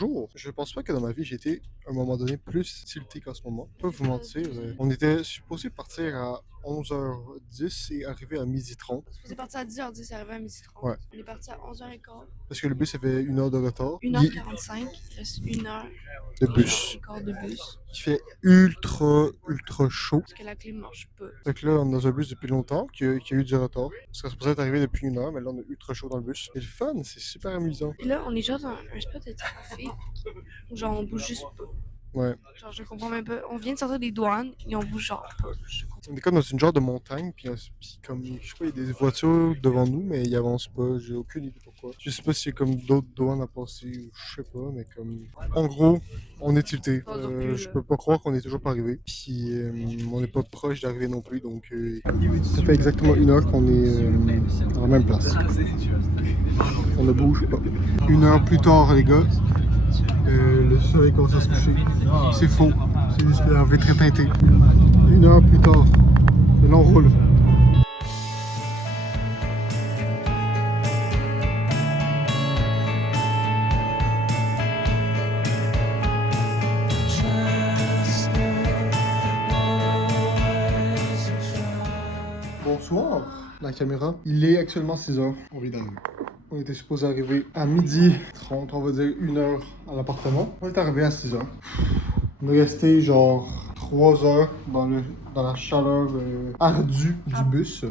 Bonjour, je pense pas que dans ma vie j'ai été à un moment donné plus tilté qu'en ce moment. Pas vous mentir, on était supposé partir à 11h10 et arriver à 12h30. On est parti à 10h10 et arrivé à 12h30. Ouais. On est parti à 11h15. Parce que le bus avait 1 heure de retard. 1h45, il reste 1h De bus. encore de bus. Il fait ultra chaud. Parce que la clim marche pas. Fait que là, on est dans un bus depuis longtemps, qui a eu du retard. Parce que c'est supposé être arrivé depuis 1 heure, mais là, on est ultra chaud dans le bus. C'est le fun, c'est super amusant. Puis là, on est genre dans un spot de trafic. Genre, on bouge juste pas. Ouais. Genre, je comprends même pas. On vient de sortir des douanes et on bouge genre pas. On est comme dans une genre de montagne, puis comme, je sais pas, il y a des voitures devant nous, mais ils avancent pas. J'ai aucune idée pourquoi. Je sais pas s'il y a comme d'autres douanes à passer, ou je sais pas, mais comme... En gros, on est tilté. Je peux pas croire qu'on est toujours pas arrivé. Puis on n'est pas proche d'arriver non plus, donc ça fait exactement 1 heure qu'on est dans la même place. On ne bouge pas. 1 heure plus tard, les gars, le soleil commence à se coucher. C'est faux. C'est juste que la vitre est teintée. 1 heure plus tard, et là on roule. Bonsoir, la caméra. Il est actuellement 6h. On vient d'arriver. On était supposé arriver à 12h30, on va dire 1 heure à l'appartement. On est arrivé à 6h. On est resté genre 3 heures dans la chaleur ardue du bus.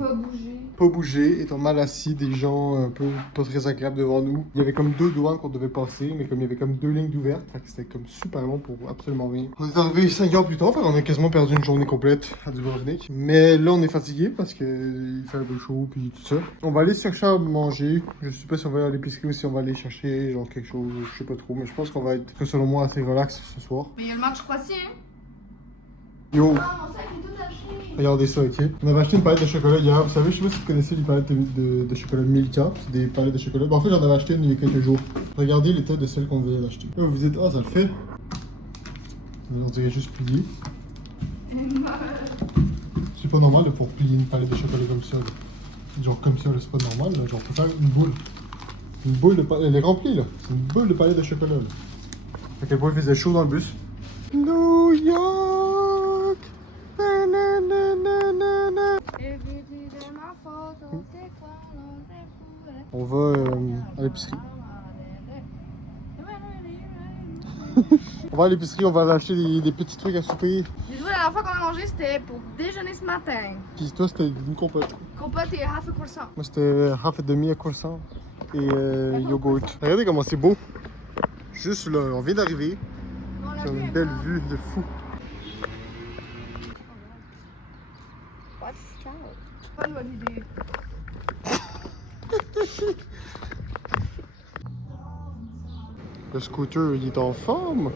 Pas bouger, étant mal assis, des gens un peu pas très agréables devant nous. Il y avait comme 2 douanes qu'on devait passer, mais comme il y avait comme 2 lignes d'ouvertes, fait que c'était comme super long pour absolument rien. On est arrivé 5 heures plus tard, fait qu'on a quasiment perdu une journée complète à Dubrovnik. Mais là, on est fatigué parce qu'il fait un peu chaud puis tout ça. On va aller chercher à manger. Je sais pas si on va aller à l'épicerie ou si on va aller chercher genre quelque chose, je sais pas trop, mais je pense qu'on va être, selon moi, assez relax ce soir. Mais il y a le match croissant, hein? Yo! Non, mon sac est tout acheté. Regardez ça, ok? On avait acheté une palette de chocolat hier. Vous savez, je sais pas si vous connaissez les palettes de chocolat Milka. C'est des palettes de chocolat. Bon, en fait, j'en avais acheté une il y a quelques jours. Regardez l'état de celle qu'on devait acheter. Là, vous vous dites, ah, ça le fait. On dirait juste plier. C'est pas normal de pour plier une palette de chocolat comme ça. Là. Genre comme ça, là, c'est pas normal. Là. Genre, faut faire une boule. Une boule de palette. Elle est remplie, là. C'est une boule de palette de chocolat, là. À quel point il faisait chaud dans le bus. New York! On va à l'épicerie. On va à l'épicerie, on va acheter des petits trucs à souper. Désolé, la dernière fois qu'on a mangé, c'était pour déjeuner ce matin. Puis toi, c'était une compote. Compote et half a croissant. Moi, c'était half et demi à croissant et yogourt. Regardez comment c'est beau. Juste là, on vient d'arriver. C'est une belle vue de fou. Pas une bonne idée. Le scooter, il est en forme.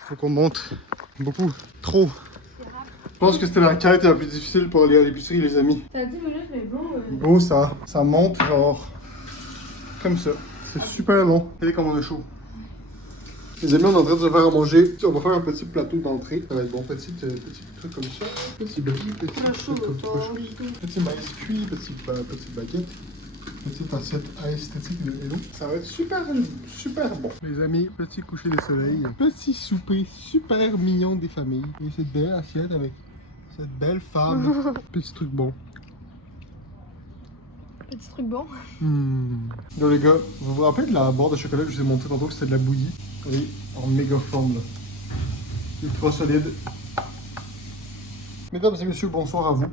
Faut qu'on monte beaucoup, trop. Je pense que c'était la quête la plus difficile pour aller à l'épicerie, les amis. T'as 10 minutes, mais bon. Gros, ça monte genre comme ça. C'est super long. Regardez comme on est chaud. Les amis, on est en train de se faire à manger. On va faire un petit plateau d'entrée. Ça va être bon. Petit truc comme ça. Petit brie, petit maïs cuit, petite baguette. Petite assiette esthétique de hello. Ça va être super bon. Les amis, petit coucher de soleil. Petit souper super mignon des familles. Et cette belle assiette avec cette belle femme. Petit truc bon. Petit truc bon. Là les gars, vous vous rappelez de la barre de chocolat que je vous ai montré tantôt que c'était de la bouillie? Elle est en méga forme là. Ultra solide. Mesdames et messieurs, bonsoir à vous.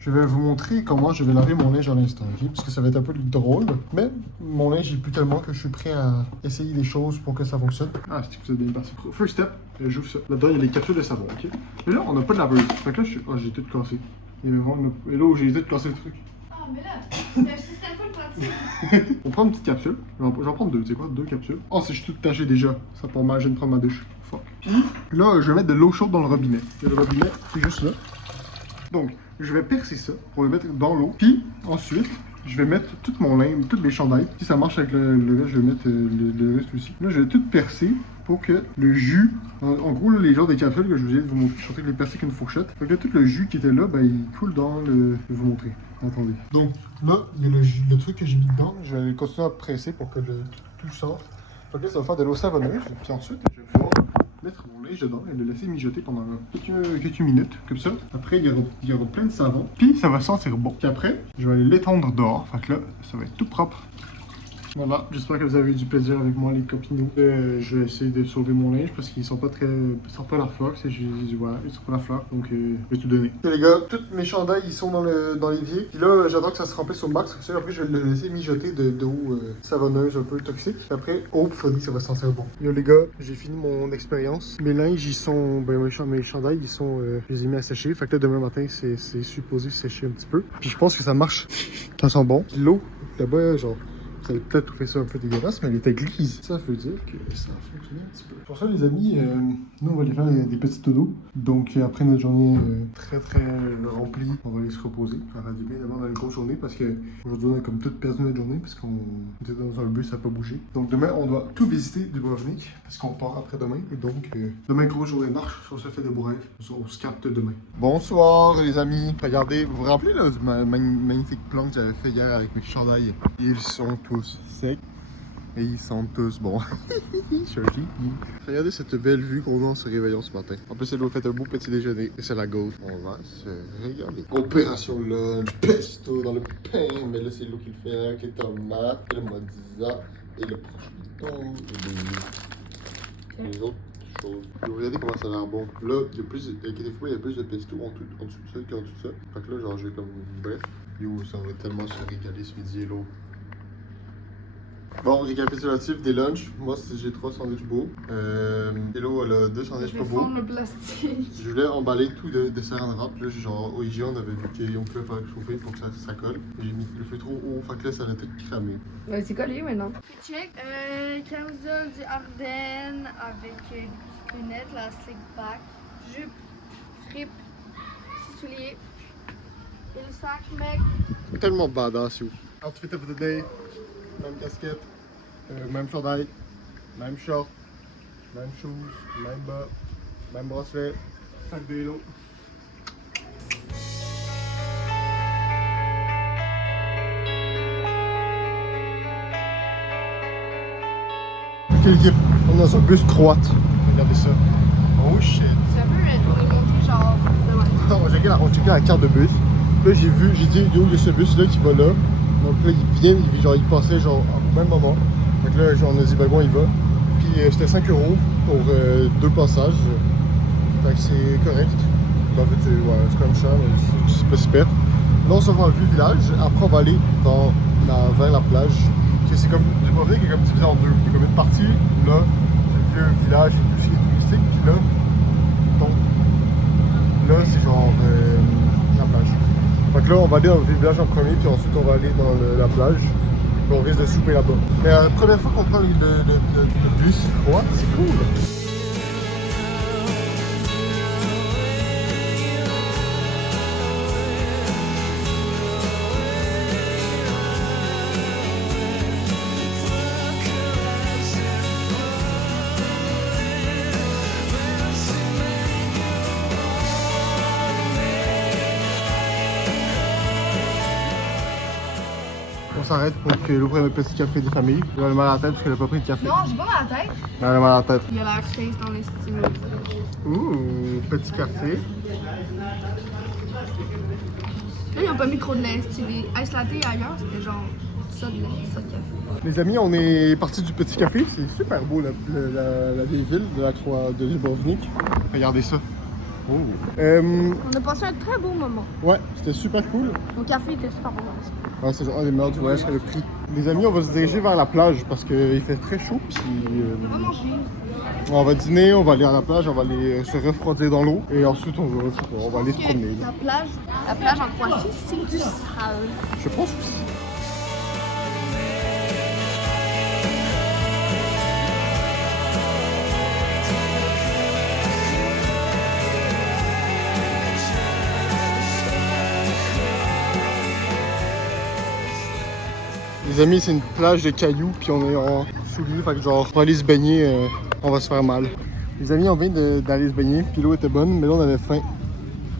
Je vais vous montrer comment je vais laver mon linge à l'instant, ok? Parce que ça va être un peu drôle, mais mon linge il pue tellement que je suis prêt à essayer des choses pour que ça fonctionne. Ah, c'est que vous êtes bien passé. First step, j'ouvre ça. Là-dedans, il y a les capsules de savon, ok? Mais là, on n'a pas de laveuse. Fait que là, j'ai tout cassé. Et là, j'ai tout cassé le truc. Ah, mais là, c'est un peu le pratique. On prend une petite capsule. J'en prends 2, tu sais quoi? 2 capsules. Oh, si je suis tout taché déjà. Ça part mal, je viens de prendre ma douche. Fuck. Puis là, je vais mettre de l'eau chaude dans le robinet. Et le robinet, c'est juste là. Donc, je vais percer ça pour le mettre dans l'eau. Puis, ensuite, je vais mettre tout mon linge, tous mes chandails. Si ça marche avec le reste, je vais mettre le reste aussi. Là, je vais tout percer pour que le jus, en gros, là, les genres des capsules que je viens de vous montrer, je suis en train de les percer avec une fourchette. Fait que là, tout le jus qui était là, ben, il coule dans le... Je vais vous montrer. Attendez. Donc là, il y a le truc que j'ai mis dedans. Je vais continuer à presser pour que tout sorte. Fait que là, ça va faire de l'eau savonneuse. Puis ensuite, je vais pouvoir mettre mon linge dedans et le laisser mijoter pendant quelques minutes, comme ça. Après, il y aura plein de savon. Puis ça va sentir bon. Puis après, je vais aller l'étendre dehors. Fait que là, ça va être tout propre. Voilà, j'espère que vous avez eu du plaisir avec moi, les copinous. Je vais essayer de sauver mon linge parce qu'ils sont pas très. Ils sont pas la fleur, c'est juste. Voilà, ils sont pas la fleur, donc je vais tout donner. Ok, les gars, tous mes chandails ils sont dans l'évier. Puis là, j'attends que ça se remplisse au max. Comme ça, après, je vais le laisser mijoter d'eau savonneuse un peu toxique. Puis après, oh, faut que ça va sentir bon. Yo, les gars, j'ai fini mon expérience. Mes linges, ils sont. Ben, mes chandails, ils sont. Je les ai mis à sécher. Fait que là, demain matin, c'est supposé sécher un petit peu. Puis je pense que ça marche. Ça sent bon. L'eau, là-bas, genre. Ça a peut-être tout fait ça un peu dégueulasse, mais elle était glisse. Ça veut dire que ça a fonctionné un petit peu. Pour ça, les amis, nous, on va aller faire des petits dodos. Donc, après notre journée très remplie, on va aller se reposer. On va bien d'abord dans une grosse journée parce qu'aujourd'hui, on a comme toute perdu notre journée parce qu'on était dans un bus, ça n'a pas bougé. Donc, demain, on doit tout visiter du Dubrovnik parce qu'on part après-demain. Et donc, demain, grosse journée de marche. On se fait des bourrées. On se capte demain. Bonsoir, les amis. Regardez, vous vous rappelez là, du magnifique plan que j'avais fait hier avec mes chandails? Ils sont tous secs et ils sont tous bons. Regardez cette belle vue qu'on a en se réveillant ce matin. En plus, elle nous a fait un beau petit déjeuner. Et c'est la gauche. On va se regarder. Opération lunch, pesto dans le pain. Mais là, c'est l'eau qui le fait avec les tomates, le mozza et le prosciutto et les autres choses. Regardez comment ça a l'air bon. Là, il y a plus, inquiétez-vous, il y a plus de pesto en dessous de ça qu'en dessous de ça. Fait que là, genre, j'ai comme bref. Yo, ça va tellement se régaler ce midi et l'eau. Bon, récapitulatif des lunchs. Moi, j'ai 3 sandwichs beaux. Hello, elle a 2 sandwichs pas beaux. le plastique. Je voulais emballer tout de saran wrap. Là, genre, au IGA, on avait vu qu'on pouvait faire chauffer pour que ça colle. J'ai mis le feu trop haut, fait que là, ça a tout cramé. Ouais, c'est collé maintenant. Check. Camisole du Ardennes avec des lunettes, la slick back, jupe, fripe, petits souliers. Et le sac, mec. Tellement badass, yo. Outfit of the day. Même casquette, même chandail, même short, même shoes, même bas, même bracelet, sac de vélo. Ok l'équipe, on est dans un bus croate. Regardez ça. Oh shit. Ça peut remonter genre de On va checker la carte de bus. Là j'ai dit yo, il y a ce bus là qui va là. Donc là il vient, il passait genre au même moment. Donc là on a dit ben bon il va. Puis c'était 5 € pour 2 passages. Fait que c'est correct. En fait c'est quand même cher, mais c'est pas super. Là on se va vu le village, après on va aller vers la plage. C'est comme Dubrovnik qui est comme divisé en deux. Il y a comme une partie là, c'est le vieux village et tout ce qui est touristique. Puis là, donc là c'est genre la plage. Donc là, on va aller dans le village en premier, puis ensuite on va aller dans la plage. Puis on risque de souper là-bas. Mais la première fois qu'on prend le bus croate, c'est cool. On s'arrête pour que l'eau prenne un petit café des familles. Elle a le mal à la tête parce qu'elle n'a pas pris de café. Non, j'ai pas mal à la tête. Elle a le mal à la tête. Il a l'air craze dans les styles. Ouh, petit café. Là, ils ont pas mis trop de lait. Les ice latte ailleurs, c'était genre ça de lait, ça de café. Les amis, on est parti du petit café. C'est super beau la vieille ville de Dubrovnik. Regardez ça. Oh. On a passé un très beau moment. Ouais, c'était super cool. Mon café était super bon. Ouais, c'est genre un des meilleurs du voyage qu'elle a pris. Les amis, on va se diriger vers la plage parce qu'il fait très chaud. Puis, On va manger. on va dîner, on va aller à la plage, on va aller se refroidir dans l'eau. Et ensuite, on va aller se promener. La plage en Croatie, c'est du sale. Je pense aussi. Les amis, c'est une plage de cailloux, puis on est en souliers, fait que genre, on va aller se baigner, on va se faire mal. Les amis, on vient d'aller se baigner, puis l'eau était bonne, mais là on avait faim.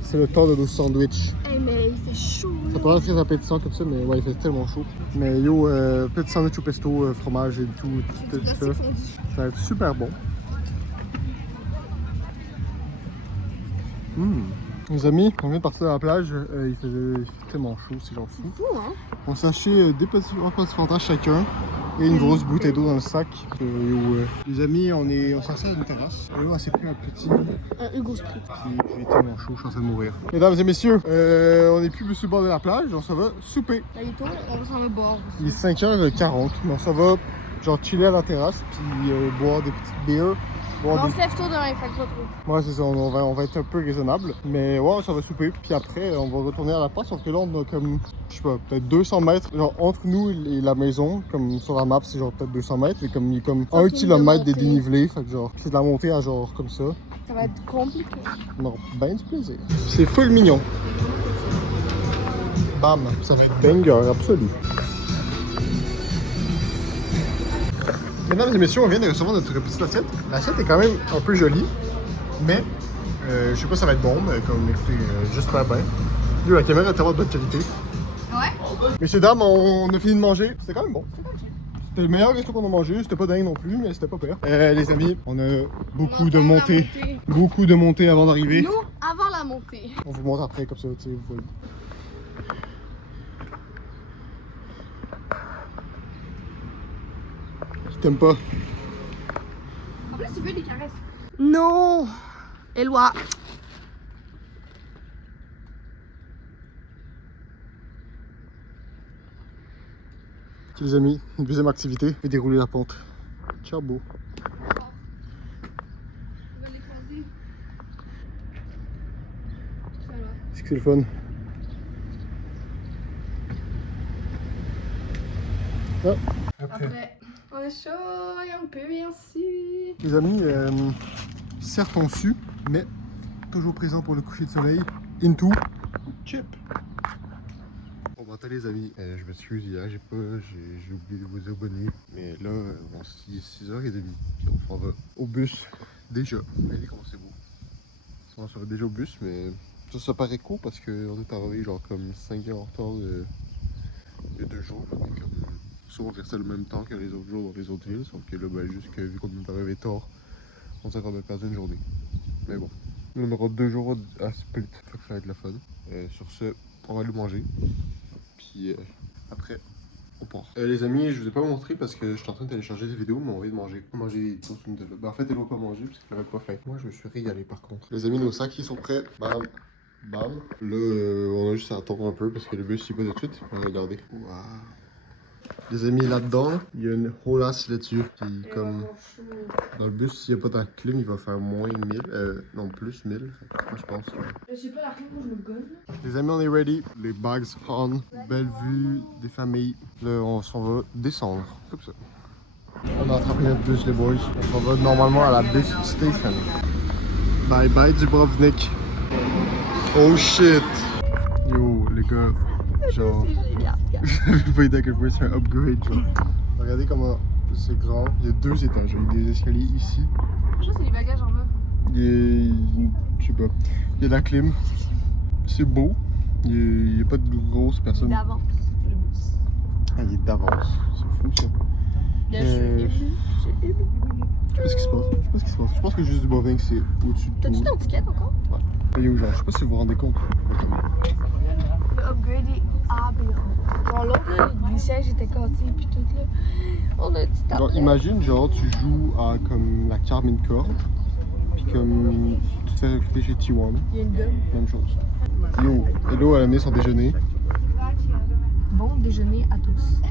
C'est le temps de nos sandwichs. Hey, mais il fait chaud. Ça paraît très appétissant comme ça, mais ouais, il fait tellement chaud. Mais yo, petit sandwich au pesto, fromage et tout ça. Ça va être super bon. Les amis, on vient de partir à la plage, il fait tellement chaud, c'est genre fou. Fou, hein? On s'est acheté des petits fantas chacun et une grosse bouteille d'eau dans le sac. Les amis, on s'est assis à une terrasse. Et là, on s'est pris un petit. Un Hugo Sprit. Puis j'ai tellement chaud, je suis en train de mourir. Mesdames et messieurs, on n'est plus sur le bord de la plage, on s'en va souper. Là, il est tôt, on va s'en va boire aussi. Il est 5h40, mais on s'en va genre chiller à la terrasse, puis boire des petites bières. On se lève tôt demain, fait que pas trop. Ouais, c'est ça, on va être un peu raisonnable. Mais ouais, ça va souper. Puis après, on va retourner à la place. Sauf que là, on a comme, je sais pas, peut-être 200 mètres. Genre entre nous et la maison, comme sur la map, c'est genre peut-être 200 mètres. Et comme il y a comme 1 kilomètre de dénivelé. Fait que genre, c'est de la montée à genre comme ça. Ça va être compliqué. Non, ben du plaisir. C'est full mignon. Bam, ça va être banger, absolu. Mesdames et messieurs, on vient de recevoir notre petite assiette. L'assiette est quand même un peu jolie, mais je sais pas si ça va être bon, mais comme écoutez, j'espère bien. Yo, la caméra est tellement de bonne qualité. Ouais. Messieurs, dames, on a fini de manger. C'était quand même bon. C'était le meilleur resto qu'on a mangé. C'était pas dingue non plus, mais c'était pas pire. Les amis, on a beaucoup de montées. Beaucoup de montées avant d'arriver. Nous, avant la montée. On vous montre après, comme ça, tu sais, vous voyez. T'aimes pas? En plus, tu veux des caresses. Non! Éloi. Ok les amis, une deuxième activité, et dérouler la pente. Ciao beau. Est-ce que c'est le fun? Ah. Après, on est chaud et on peut bien sûr. Les amis, certes on sue, mais toujours présent pour le coucher de soleil. Into chip. Bon matin les amis, je m'excuse hier, j'ai oublié de vous abonner. Mais là, bon, il est 6h30, puis on s'en va au bus déjà. Regardez comment c'est beau. On s'en va déjà au bus, mais ça paraît court parce qu'on est arrivé genre comme 5 heures en retard il y a 2 jours. Mais comme, soit on restait le même temps que les autres jours dans les autres villes, sauf que là, ben, juste que vu qu'on est arrivé tard, on s'est encore perdu une journée. Mais bon, on aura 2 jours à Split, fait que ça va être le fun. Sur ce, on va aller manger, puis après, on part. Les amis, je vous ai pas montré parce que je suis en train de télécharger des vidéos, mais on vient de manger. On va manger des sauces Nutella. Ben, en fait, elle va pas manger parce qu'elle avait pas faim. Moi, je me suis régalé par contre. Les amis, nos sacs, ils sont prêts. Bam, bam. Là, on a juste à attendre un peu parce que le bus, il va tout de suite. Regardez. Waouh. Les amis, là-dedans, il y a une holasse là-dessus. Puis comme dans le bus, s'il n'y a pas de clim, il va faire moins 1000. Non, plus 1000. Moi, je pense que... Je sais pas la clim, moi je me gonne. Les amis, on est ready. Les bags on. Belle vue des familles. Là, on s'en va descendre. Comme ça. On a attrapé notre bus, les boys. On s'en va normalement à la bus station. Bye bye, Dubrovnik. Oh shit. Yo, les gars. Genre, j'avais pas idée à quel point c'est un upgrade, genre. Regardez comment c'est grand. Il y a 2 étages. Il y a des escaliers ici. Je pense que c'est les bagages en bas. Je sais pas. Il y a de la clim. C'est beau. Il y a pas de grosses personnes. D'avance, le bus. Ah, il est d'avance. C'est fou ça. Là, je suis ému. Je suis ému. Je sais pas ce qui se passe. Je sais pas ce qui se passe. Je pense que juste Dubrovnik c'est au-dessus de tout. T'as-tu ton ticket encore? Ouais. Et où genre, je sais pas si vous vous rendez compte. Le upgrade est aberrant. Genre l'autre, les sièges étaient cassés puis tout là. On a dit Genre, imagine, genre, tu joues à comme la Carmine Corp, puis comme tu te fais recruter chez T1. Il y a une gomme. Même chose. Yo, Hello, elle a amené son déjeuner. Bon déjeuner à tous.